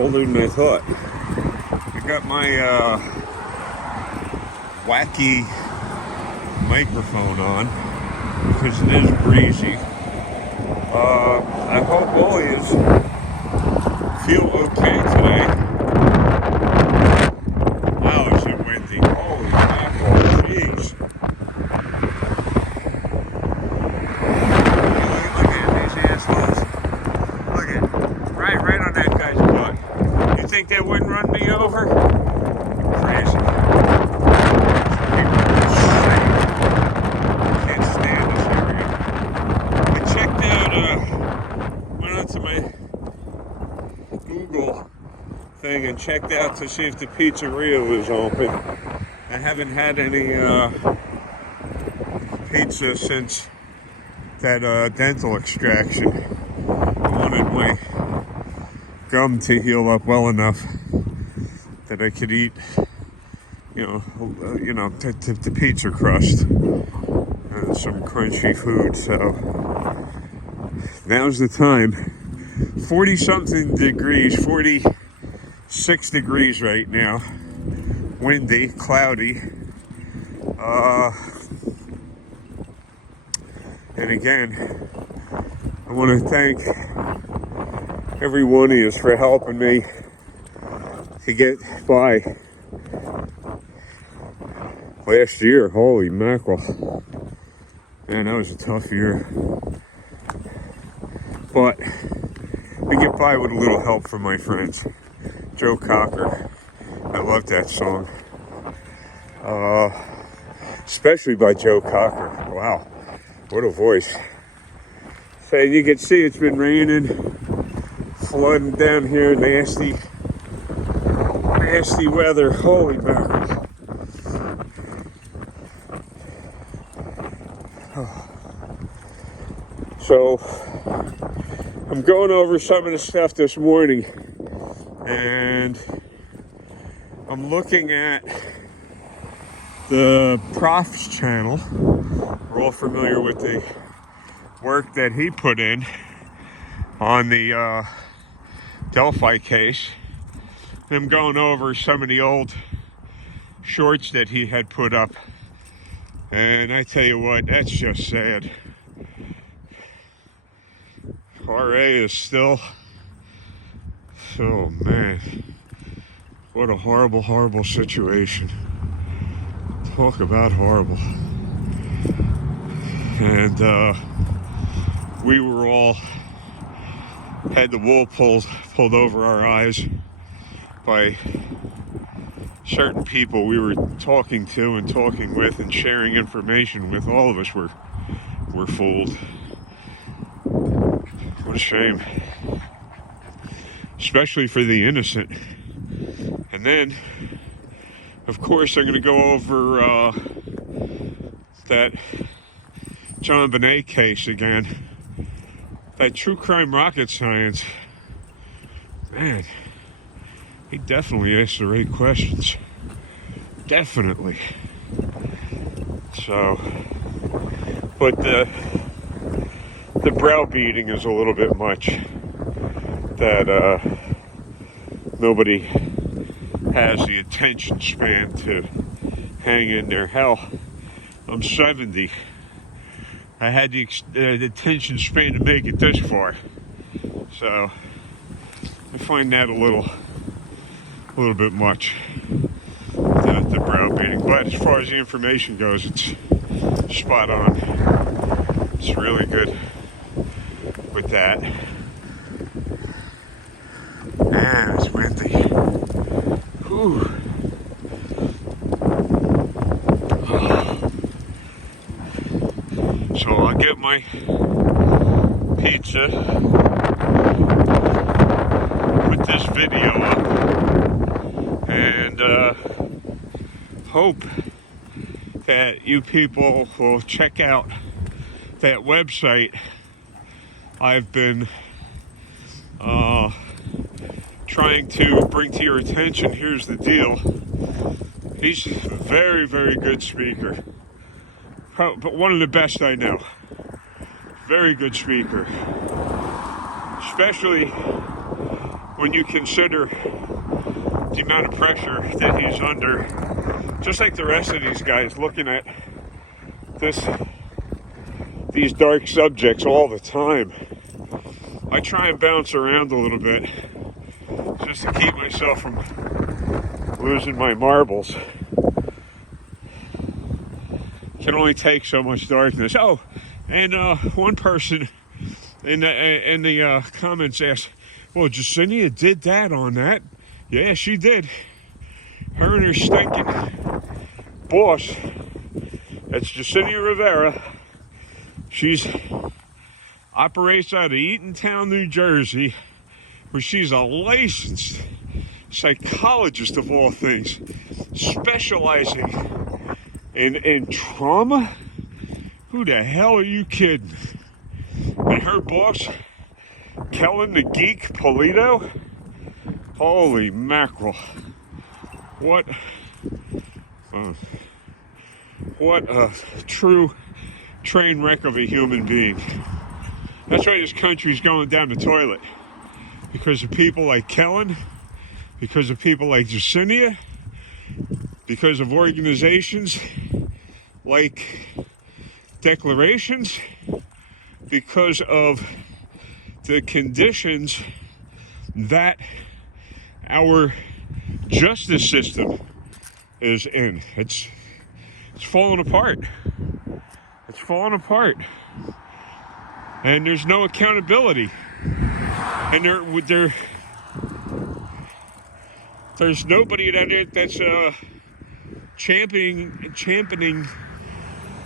colder than I thought. I got my wacky microphone on because it is breezy. I hope all of you feel okay today. Wow, is it windy? Holy mackerel, jeez. Look at these assholes. Look at it. Right on that guy's butt. You think they wouldn't run me over? You're crazy. Can't stand this area. I checked out, went onto my Google thing and checked out to see if the pizzeria was open. I haven't had any pizza since that dental extraction. I wanted my gum to heal up well enough that I could eat, the pizza crust and some crunchy food. So now's the time. 40-something degrees, 46 degrees right now. Windy, cloudy. And again, I want to thank every one of you for helping me to get by last year. Holy mackerel. Man, that was a tough year. But we get by with a little help from my friends. Joe Cocker. I love that song. Especially by Joe Cocker. Wow, what a voice. So you can see it's been raining, flooding down here, nasty weather. Holy mackerel. So I'm going over some of the stuff this morning, and I'm looking at the Prof's channel. We're all familiar with the work that he put in on the Delphi case. I'm going over some of the old shorts that he had put up, and I tell you what, that's just sad. RA is still, oh man, what a horrible situation. Talk about horrible. And we were all had the wool pulled over our eyes by certain people we were talking to and talking with and sharing information with. All of us were fooled. What a shame. Especially for the innocent. And then, of course, I'm going to go over that John Bonet case again. That true crime rocket science. Man, he definitely asked the right questions. Definitely. So, but the browbeating is a little bit much. That nobody has the attention span to hang in there. Hell, I'm 70. I had the attention span to make it this far. So I find that a little bit much, the browbeating. But as far as the information goes, it's spot on. It's really good with that. Man, it's windy. Whew. So I'll get my pizza, put this video up, and hope that you people will check out that website I've been trying to bring to your attention. Here's the deal. He's a very, very good speaker. But one of the best I know. Very good speaker. Especially when you consider the amount of pressure that he's under, just like the rest of these guys looking at these dark subjects all the time. I try and bounce around a little bit just to keep myself from losing my marbles. Can only take so much darkness. Oh, and one person in the comments asked, well, Jacinia did that on that. Yeah, she did. Her and her stinking boss, that's Jacinia Rivera. She's operates out of Eatontown, New Jersey, where she's a licensed psychologist of all things, specializing in trauma. Who the hell are you kidding? And her boss, Kellen the Geek Polito. Holy mackerel! What a true train wreck of a human being. That's why this country's going down the toilet. Because of people like Kellen, because of people like Jacinia, because of organizations like Declarations, because of the conditions that our justice system is in. It's falling apart. It's falling apart. And there's no accountability. And there's nobody that's championing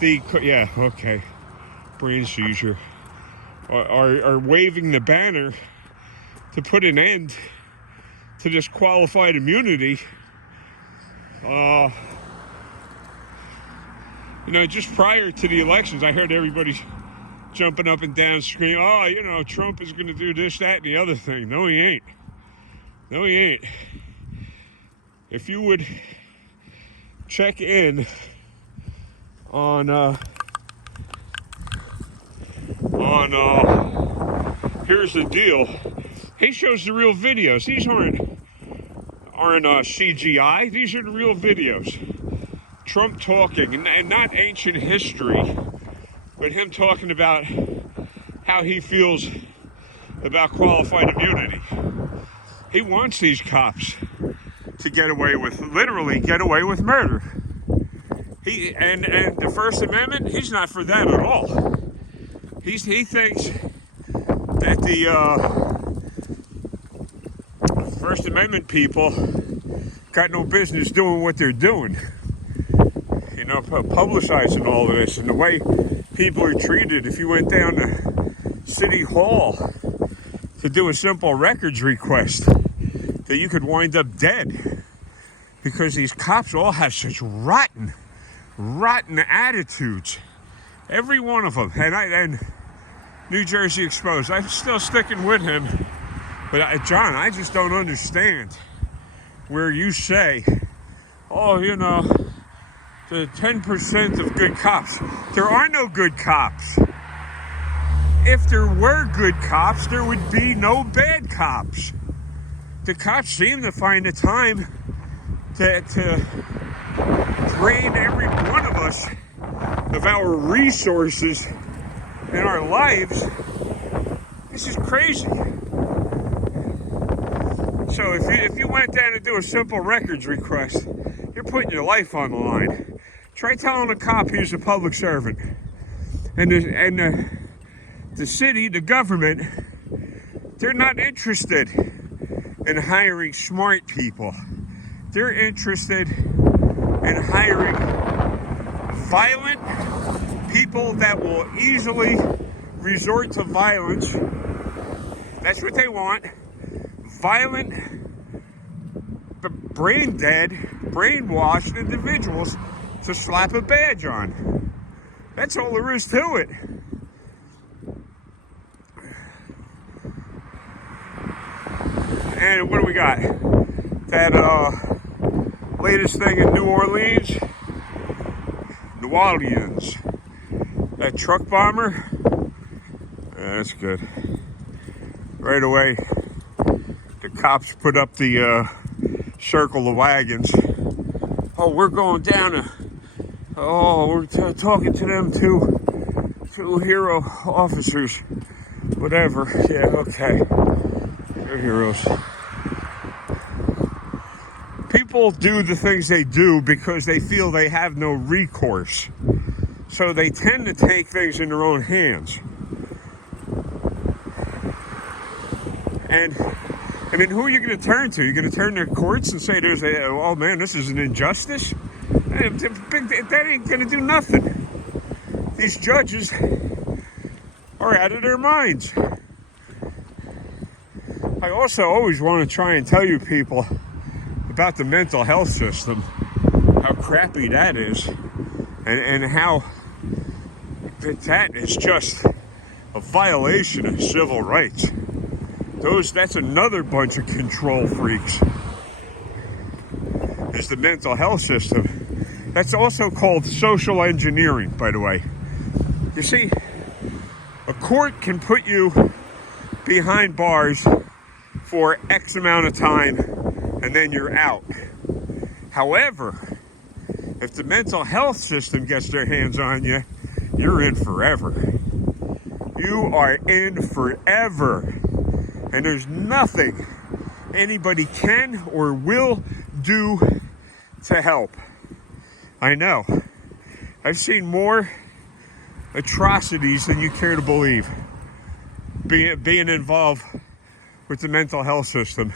the, yeah, okay, brain seizure, are waving the banner to put an end to this qualified immunity. Just prior to the elections, I heard everybody jumping up and down, screaming, oh, Trump is going to do this, that, and the other thing. No, he ain't. No, he ain't. If you would check in on here's the deal. He shows the real videos. These aren't CGI. These are the real videos. Trump talking, and not ancient history, but him talking about how he feels about qualified immunity. He wants these cops to literally get away with murder. And the First Amendment, he's not for that at all. He thinks that the First Amendment people got no business doing what they're doing. Publicizing all of this and the way people are treated. If you went down to City Hall to do a simple records request, that you could wind up dead because these cops all have such rotten attitudes. Every one of them. And New Jersey Exposed, I'm still sticking with him. But John, I just don't understand where you say, the 10% of good cops. There are no good cops. If there were good cops, there would be no bad cops. The cops seem to find the time to drain every one of us of our resources in our lives. This is crazy. So if you went down to do a simple records request, you're putting your life on the line. Try telling a cop he's a public servant. And the city, the government, they're not interested in hiring smart people. They're interested in hiring violent people that will easily resort to violence. That's what they want. Violent, brain dead, brainwashed individuals to slap a badge on. That's all there is to it. And what do we got? That latest thing in New Orleans. That truck bomber. Yeah, that's good. Right away, the Cops put up the circle of wagons. Oh, we're going down to, we're talking to them two hero officers. Whatever. Yeah, okay. They're heroes. People do the things they do because they feel they have no recourse. So they tend to take things in their own hands. And, I mean, who are you going to turn to? You're going to turn to courts and say, oh man, this is an injustice? That ain't going to do nothing. These judges are out of their minds. I also always want to try and tell you people about the mental health system, how crappy that is, and how that is just a violation of civil rights. That's another bunch of control freaks, is the mental health system. That's also called social engineering, by the way. You see, a court can put you behind bars for X amount of time and then you're out. However, if the mental health system gets their hands on you, you're in forever. You are in forever. And there's nothing anybody can or will do to help. I know. I've seen more atrocities than you care to believe being involved with the mental health system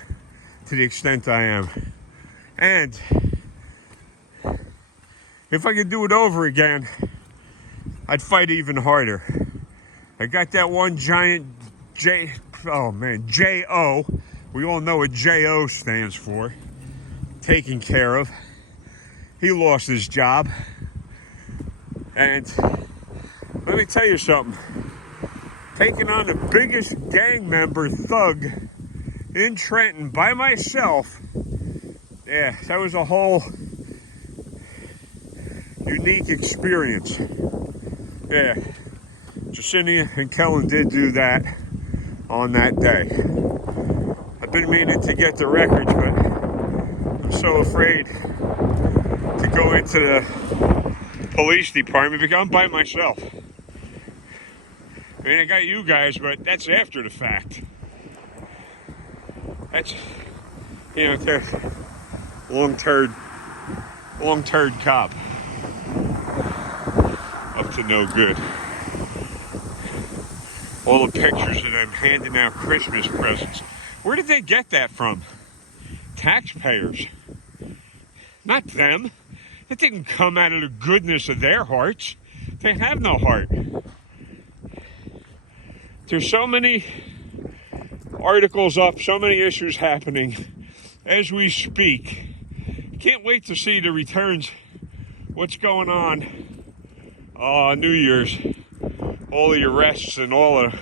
to the extent I am. And if I could do it over again, I'd fight even harder. I got that one giant J-O. We all know what J-O stands for. Taken care of. He lost his job. And let me tell you something. Taking on the biggest gang member thug in Trenton by myself, yeah, that was a whole unique experience. Yeah, Jacinia and Kellen did do that on that day. I've been meaning to get the records, but I'm so afraid to go into the police department because I'm by myself. I mean, I got you guys, but that's after the fact. That's, long turd cop. Up to no good. All the pictures of them handing out Christmas presents. Where did they get that from? Taxpayers. Not them. It didn't come out of the goodness of their hearts. They have no heart. There's so many articles up, so many issues happening as we speak. Can't wait to see the returns. What's going on? New Year's. All the arrests and all the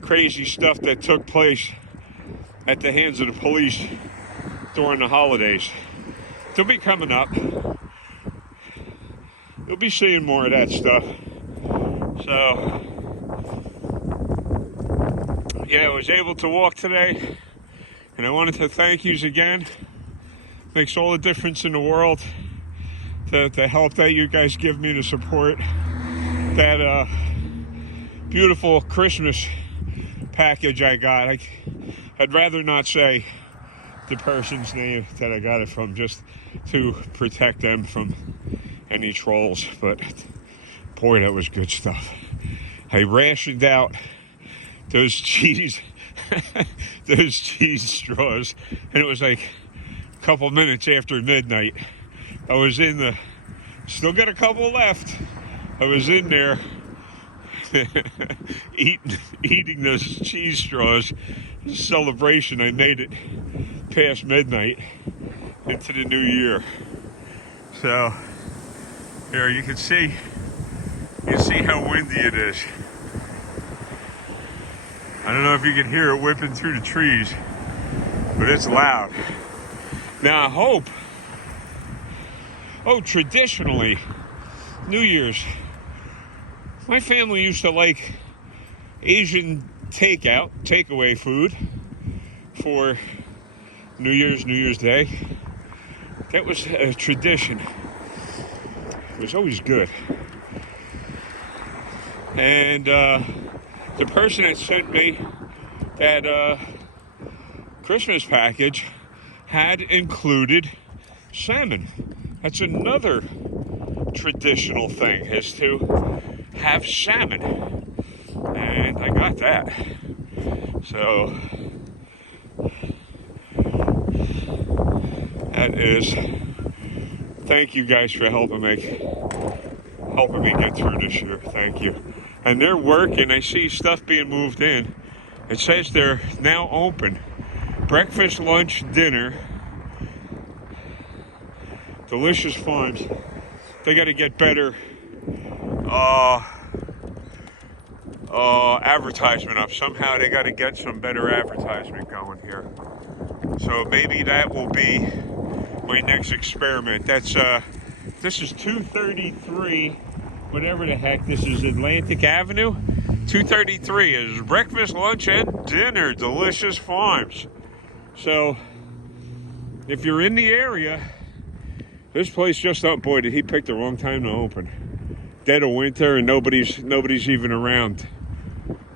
crazy stuff that took place at the hands of the police during the holidays. They'll be coming up. You'll be seeing more of that stuff. So, yeah, I was able to walk today, and I wanted to thank you again. Makes all the difference in the world. The help that you guys give me, to support that beautiful Christmas package I got. I'd rather not say the person's name that I got it from, just to protect them from any trolls. But boy, that was good stuff. I rationed out those cheese straws, and it was like a couple minutes after midnight. I was still got a couple left. I was in there eating those cheese straws. Celebration. I made it past midnight into the new year. So here you can see how windy it is. I don't know if you can hear it whipping through the trees, but it's loud. Now I hope, traditionally, New Year's, my family used to like Asian takeaway food for New Year's Day. That was a tradition. It was always good. And the person that sent me that Christmas package had included salmon. That's another traditional thing, is to have salmon. And I got that. So that is, thank you guys for helping me get through this year. Thank you. And they're working. I see stuff being moved in. It says they're now open. Breakfast, lunch, dinner. Delicious Farms. They got to get better advertisement up. Somehow they got to get some better advertisement going here. So maybe that will be my next experiment. That's this is 233, whatever the heck. This is Atlantic Avenue. 233 is breakfast, lunch, and dinner. Delicious Farms. So if you're in the area, this place just up. Boy, did he pick the wrong time to open. Dead of winter and nobody's even around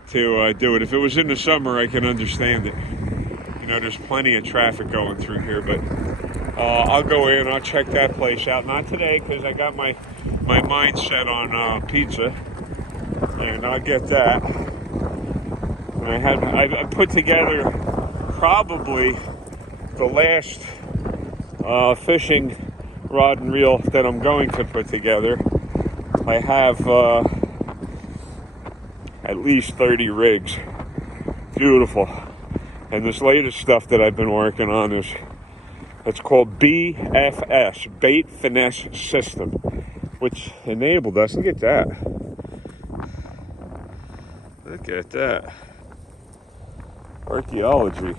to do it. If it was in the summer, I can understand it. You know, there's plenty of traffic going through here, but I'll go in, I'll check that place out. Not today, because I got my mind set on pizza, and I'll get that. And I put together probably the last fishing rod and reel that I'm going to put together. I have at least 30 rigs. Beautiful. And this latest stuff that I've been working on is, it's called BFS, Bait Finesse System, which enabled us, look at that. Look at that. Archaeology.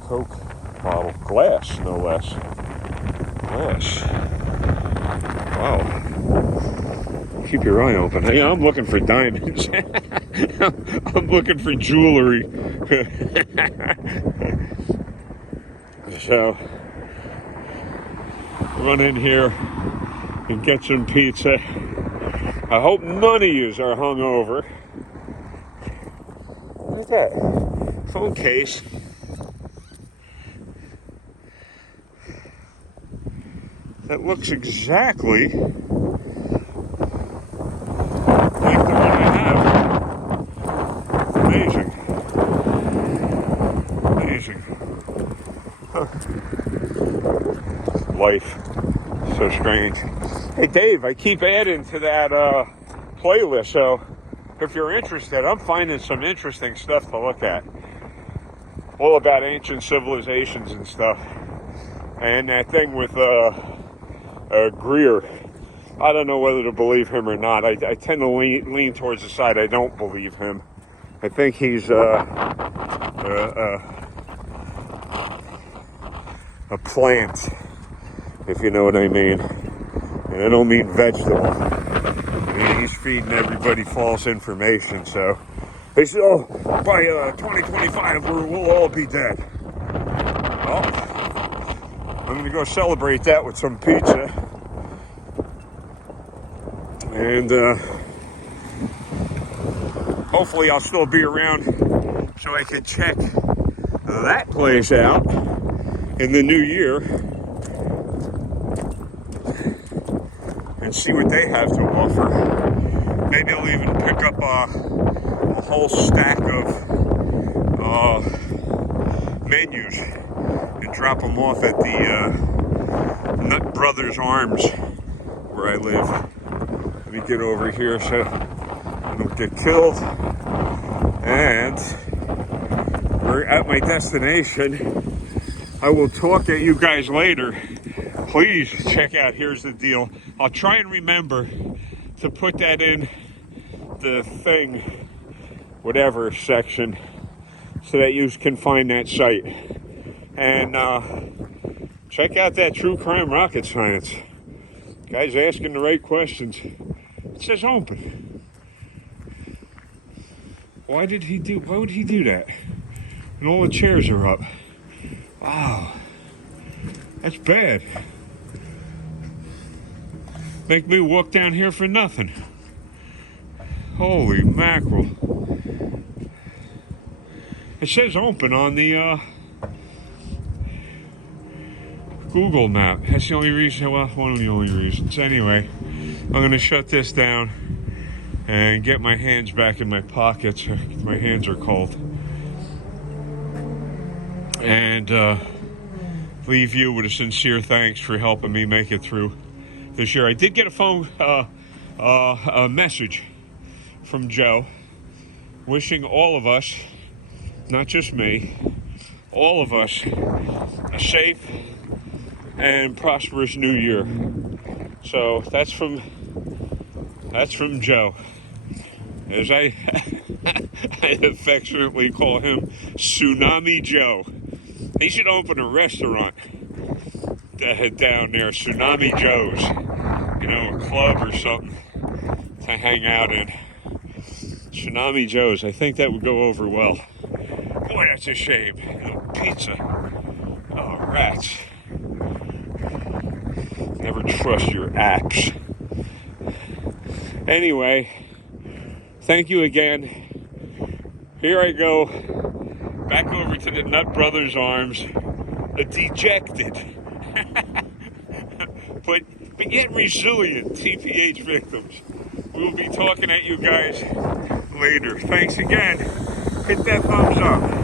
Coke bottle. Glass, no less. Glass. Wow. Keep your eye open. Hey, I'm looking for diamonds. I'm looking for jewelry. So, run in here and get some pizza. I hope none of yous are hungover. Look at that. Phone case. That looks exactly like the one I have. Amazing. Amazing. Huh. Life. So strange. Hey Dave, I keep adding to that playlist, so if you're interested, I'm finding some interesting stuff to look at. All about ancient civilizations and stuff. And that thing with Greer. I don't know whether to believe him or not. I tend to lean towards the side I don't believe him. I think he's a plant, if you know what I mean. And I don't mean vegetable. I mean, he's feeding everybody false information. So they said, oh, by 2025, we'll all be dead. Well, I'm going to go celebrate that with some pizza. And hopefully I'll still be around so I can check that place out in the new year and see what they have to offer. Maybe I'll even pick up a whole stack of menus and drop them off at the Nut Brothers Arms where I live. Let me get over here so I don't get killed. And we're at my destination. I will talk at you guys later. Please check out Here's the Deal. I'll try and remember to put that in the thing, whatever section, so that you can find that site. And check out that True Crime Rocket Science. Guy's asking the right questions. It says open. Why would he do that? And all the chairs are up. Wow. That's bad. Make me walk down here for nothing. Holy mackerel. It says open on the Google map. That's the only reason, well, one of the only reasons. Anyway, I'm gonna shut this down and get my hands back in my pockets. My hands are cold. And leave you with a sincere thanks for helping me make it through this year. I did get a message from Joe wishing all of us, not just me, all of us, a safe and prosperous new year. So that's from Joe, as I I affectionately call him Tsunami Joe. He should open a restaurant down there, Tsunami Joe's, a club or something to hang out in. Tsunami Joe's, I think that would go over well. Boy, that's a shame. Pizza. Oh, rats. Never trust your apps. Anyway, thank you again. Here I go, back over to the Nut Brothers' arms, dejected, but yet resilient TPH victims. We'll be talking at you guys later. Thanks again. Hit that thumbs up.